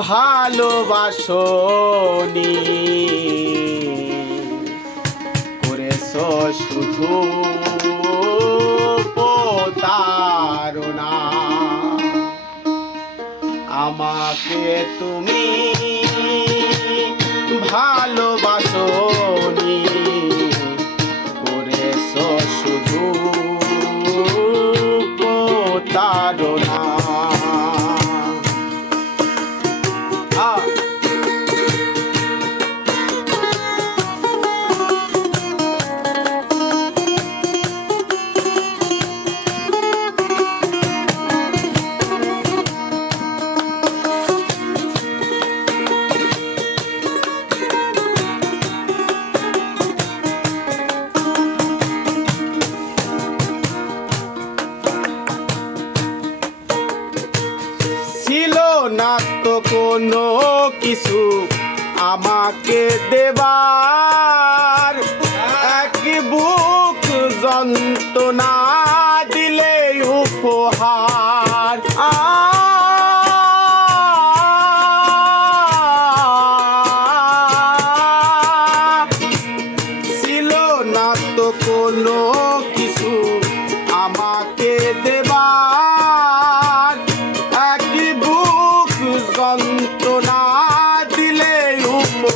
ভালোবাসনি করেছ শুধু আমাকে তুমি কোনো কিছু আমাকে দেবার। এক বুক যন্ত্রণা দিলে উপহার। ছিল না তো কোনো কিছু আমাকে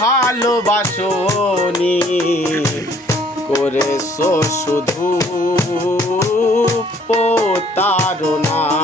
ভালোবাসনি করেছ শুধু প্রতারণা।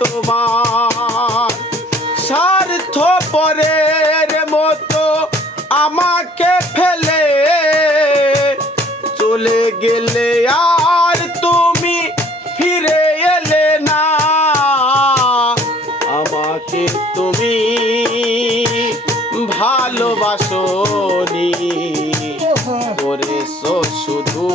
তোমার। স্বার্থ পরের মতো আমাকে ফেলে। চলে গেলে আর তুমি ফিরে এলে না। আমাকে তুমি ভালোবাসনি। করেছ শুধু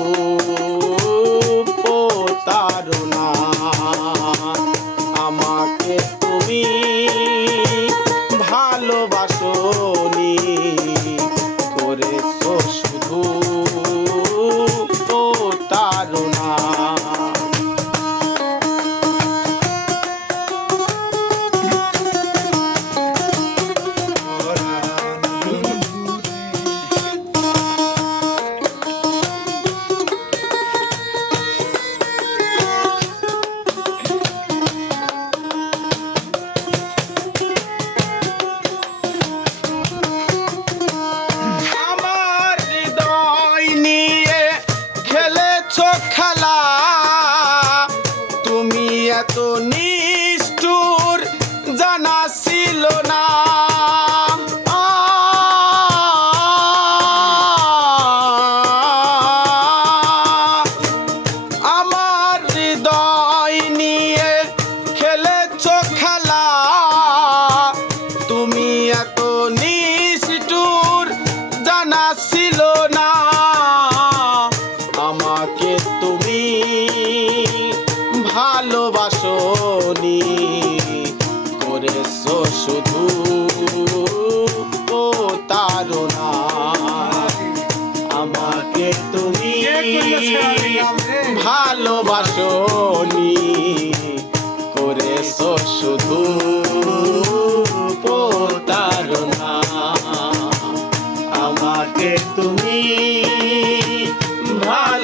জানা ছিল না।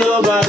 love.